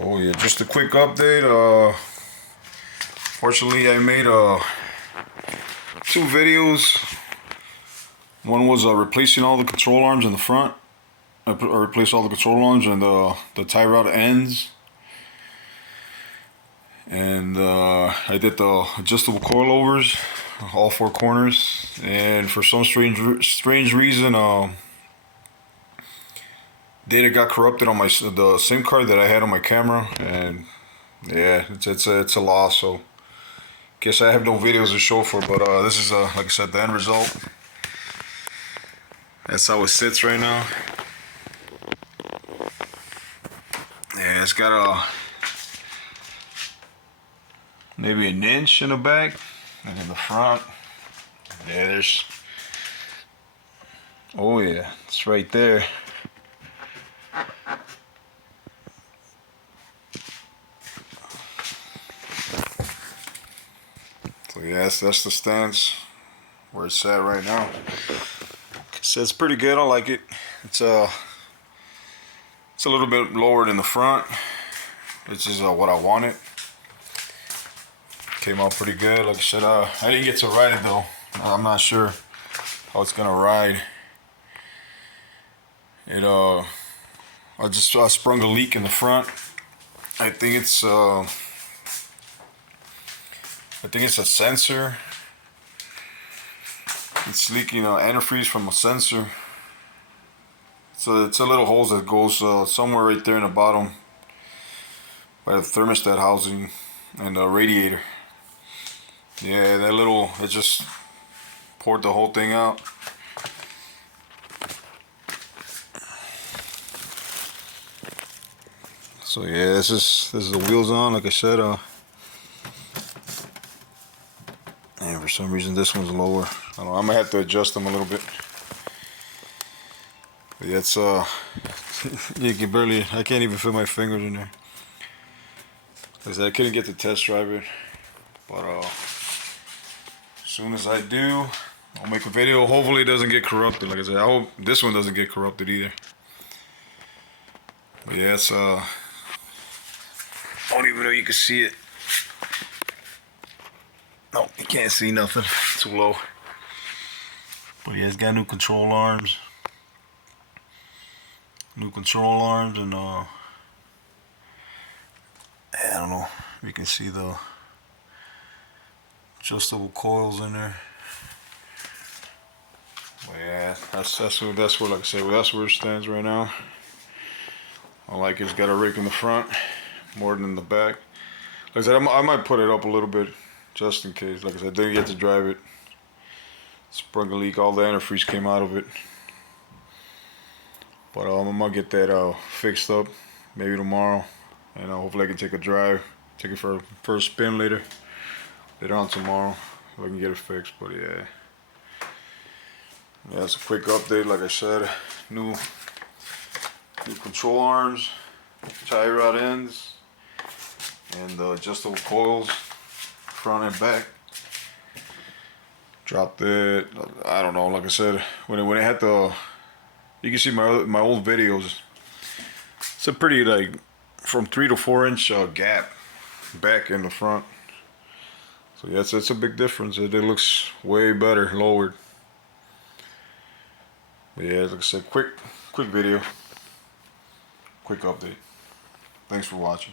Oh yeah, just a quick update. Fortunately, I made two videos. One was replacing all the control arms in the front. I replaced all the control arms and the tie rod ends. And I did the adjustable coilovers, all four corners. And for some strange reason, data got corrupted on the SIM card that I had on my camera, and yeah, it's a loss. So guess I have no videos to show for, but this is like I said, the end result. That's how it sits right now. Yeah, it's got maybe an inch in the back, and in the front, yeah, there's. Oh yeah, it's right there. So yeah, that's the stance where it's at right now. So it's pretty good. I like it. It's a little bit lower than the front, which is what I wanted. Came out pretty good. Like I said, I didn't get to ride it though. I'm not sure how it's gonna ride. I sprung a leak in the front. I think it's a sensor. It's leaking antifreeze from a sensor. So it's a little hose that goes somewhere right there in the bottom by the thermostat housing and the radiator. Yeah, it just poured the whole thing out. So yeah, this is the wheels on, like I said, and for some reason this one's lower. I don't know, I might have to adjust them a little bit. But yeah, it's you can barely, I can't even fit my fingers in there. Like I said, I couldn't get to test drive it, but as soon as I do, I'll make a video. Hopefully it doesn't get corrupted. Like I said, I hope this one doesn't get corrupted either. But yeah, it's I don't even know you can see it. No, you can't see nothing. Too low. But yeah, it's got new control arms. New control arms, and I don't know if you can see the adjustable coils in there. But yeah, that's where, like I said, that's where it stands right now. I like it's got a rake in the front more than in the back. Like I said, I might put it up a little bit just in case. Like I said, I didn't get to drive it. Sprung a leak, all the antifreeze came out of it. But I'm gonna get that fixed up maybe tomorrow, and hopefully I can take a drive, take it for a first spin later on tomorrow, if I can get it fixed. But yeah, it's a quick update. Like I said, new control arms, tie rod ends, and the adjustable coils, front and back. Dropped it. I don't know. Like I said, when it had the, you can see my old videos. It's a pretty, like, from 3 to 4 inch gap back in the front. So yeah, it's a big difference. It looks way better lowered. But yeah, like I said, quick video, quick update. Thanks for watching.